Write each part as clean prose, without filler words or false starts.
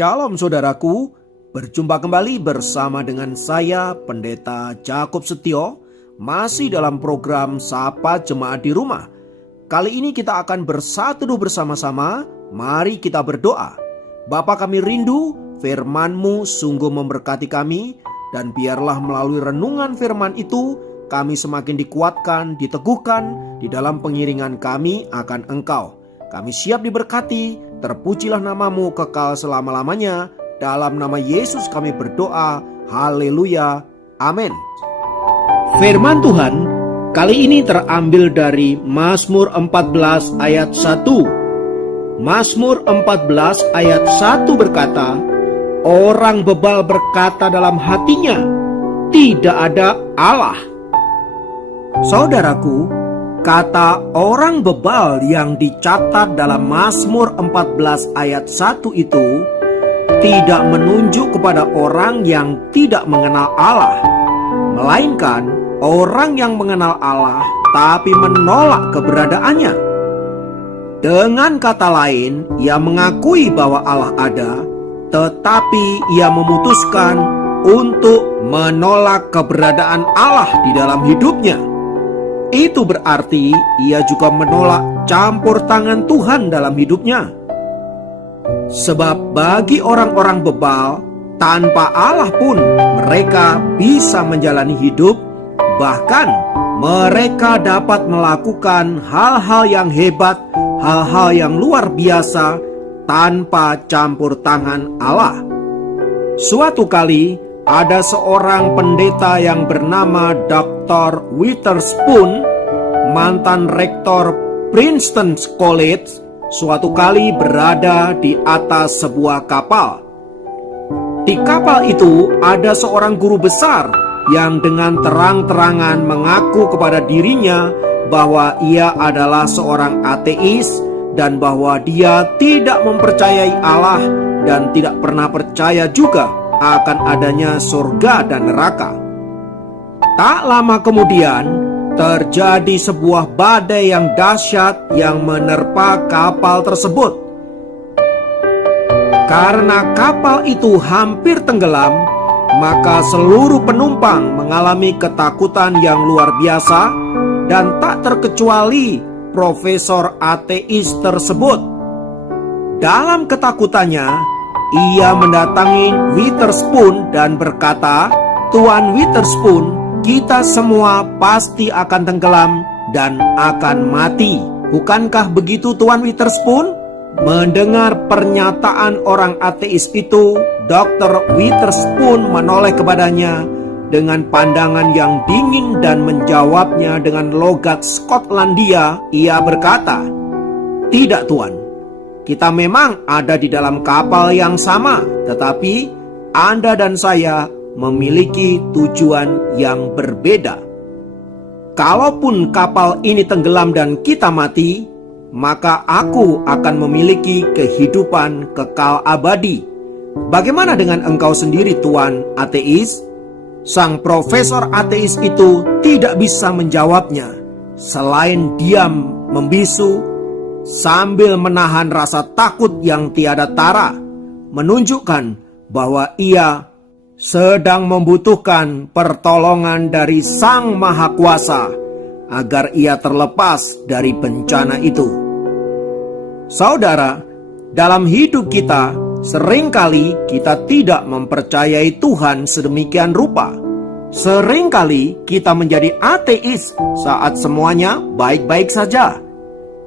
Shalom saudaraku, berjumpa kembali bersama dengan saya Pendeta Jakob Setio, masih dalam program Sapa Jemaat di Rumah. Kali ini kita akan bersatu bersama-sama, mari kita berdoa. Bapa kami rindu, firman-Mu sungguh memberkati kami, dan biarlah melalui renungan firman itu, kami semakin dikuatkan, diteguhkan di dalam pengiringan kami akan Engkau. Kami siap diberkati, terpujilah nama-Mu kekal selama-lamanya. Dalam nama Yesus kami berdoa, haleluya, amin. Firman Tuhan kali ini terambil dari Mazmur 14 ayat 1. Mazmur 14 ayat 1 berkata, orang bebal berkata dalam hatinya, tidak ada Allah. Saudaraku, kata orang bebal yang dicatat dalam Mazmur 14 ayat 1 itu tidak menunjuk kepada orang yang tidak mengenal Allah, melainkan orang yang mengenal Allah tapi menolak keberadaannya. Dengan kata lain, ia mengakui bahwa Allah ada, tetapi ia memutuskan untuk menolak keberadaan Allah di dalam hidupnya. Itu berarti ia juga menolak campur tangan Tuhan dalam hidupnya. Sebab bagi orang-orang bebal, tanpa Allah pun mereka bisa menjalani hidup. Bahkan mereka dapat melakukan hal-hal yang hebat, hal-hal yang luar biasa tanpa campur tangan Allah. Suatu kali ada seorang pendeta yang bernama Dr. Witherspoon, mantan rektor Princeton College, suatu kali berada di atas sebuah kapal. Di kapal itu ada seorang guru besar yang dengan terang-terangan mengaku kepada dirinya bahwa ia adalah seorang ateis dan bahwa dia tidak mempercayai Allah dan tidak pernah percaya juga akan adanya surga dan neraka. Tak lama kemudian terjadi sebuah badai yang dahsyat yang menerpa kapal tersebut. Karena kapal itu hampir tenggelam, maka seluruh penumpang mengalami ketakutan yang luar biasa, dan tak terkecuali profesor ateis tersebut. Dalam ketakutannya, ia mendatangi Witherspoon dan berkata, Tuan Witherspoon, kita semua pasti akan tenggelam dan akan mati. Bukankah begitu, Tuan Witherspoon? Mendengar pernyataan orang ateis itu, Dr. Witherspoon menoleh kepadanya dengan pandangan yang dingin dan menjawabnya dengan logat Skotlandia. Ia berkata, tidak, Tuan. Kita memang ada di dalam kapal yang sama, tetapi Anda dan saya memiliki tujuan yang berbeda. Kalaupun kapal ini tenggelam dan kita mati, maka aku akan memiliki kehidupan kekal abadi. Bagaimana dengan engkau sendiri, Tuan ateis? Sang profesor ateis itu tidak bisa menjawabnya, selain diam membisu sambil menahan rasa takut yang tiada tara, menunjukkan bahwa ia sedang membutuhkan pertolongan dari Sang Maha Kuasa agar ia terlepas dari bencana itu. Saudara, dalam hidup kita seringkali kita tidak mempercayai Tuhan sedemikian rupa. Seringkali kita menjadi ateis saat semuanya baik-baik saja.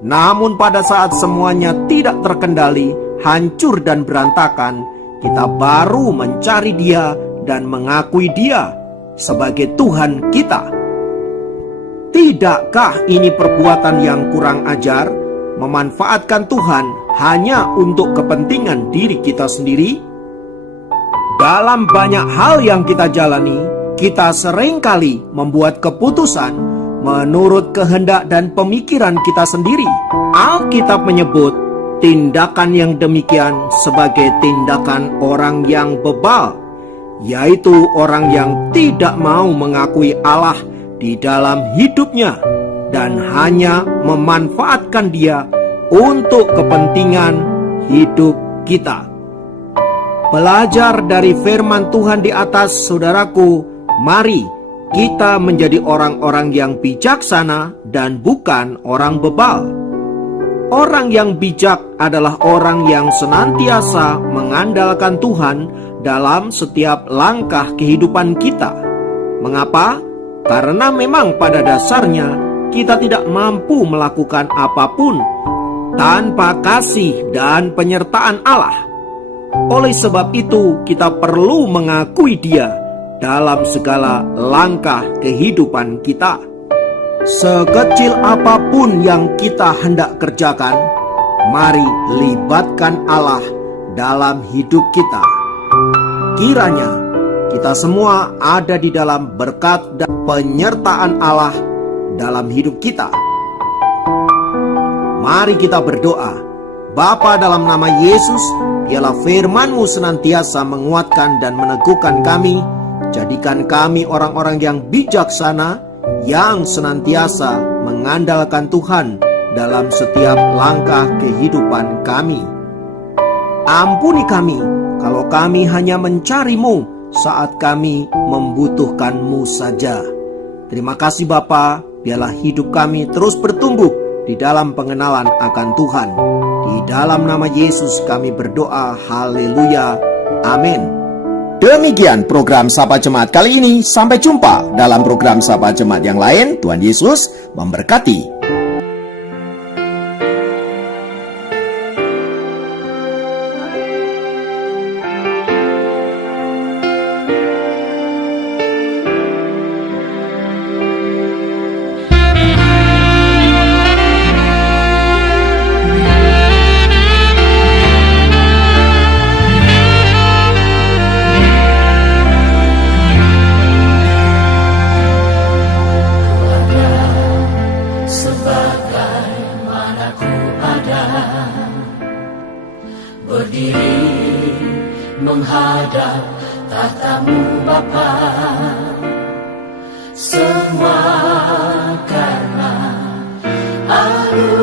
Namun pada saat semuanya tidak terkendali, hancur dan berantakan, kita baru mencari Dia dan mengakui Dia sebagai Tuhan kita. Tidakkah ini perbuatan yang kurang ajar, memanfaatkan Tuhan hanya untuk kepentingan diri kita sendiri? Dalam banyak hal yang kita jalani, kita seringkali membuat keputusan menurut kehendak dan pemikiran kita sendiri. Alkitab menyebut tindakan yang demikian sebagai tindakan orang yang bebal, yaitu orang yang tidak mau mengakui Allah di dalam hidupnya dan hanya memanfaatkan Dia untuk kepentingan hidup kita. belajar dari firman Tuhan di atas, saudaraku, mari kita menjadi orang-orang yang bijaksana dan bukan orang bebal. Orang yang bijak adalah orang yang senantiasa mengandalkan Tuhan dalam setiap langkah kehidupan kita. Mengapa? Karena memang pada dasarnya kita tidak mampu melakukan apapun tanpa kasih dan penyertaan Allah. Oleh sebab itu, kita perlu mengakui Dia dalam segala langkah kehidupan kita. Sekecil apapun yang kita hendak kerjakan, mari libatkan Allah dalam hidup kita. Kiranya kita semua ada di dalam berkat dan penyertaan Allah dalam hidup kita. Mari kita berdoa. Bapa, dalam nama Yesus, biarlah firman-Mu senantiasa menguatkan dan meneguhkan kami. Jadikan kami orang-orang yang bijaksana, yang senantiasa mengandalkan Tuhan dalam setiap langkah kehidupan kami. Ampuni kami kalau kami hanya mencari-Mu saat kami membutuhkan-Mu saja. Terima kasih Bapa, biarlah hidup kami terus bertumbuh di dalam pengenalan akan Tuhan. Di dalam nama Yesus kami berdoa, haleluya, amin. Demikian program Sapa Jemaat kali ini. Sampai jumpa dalam program Sapa Jemaat yang lain. Tuhan Yesus memberkati. Berdiri menghadap tatamu Bapa, semua karena anugerah.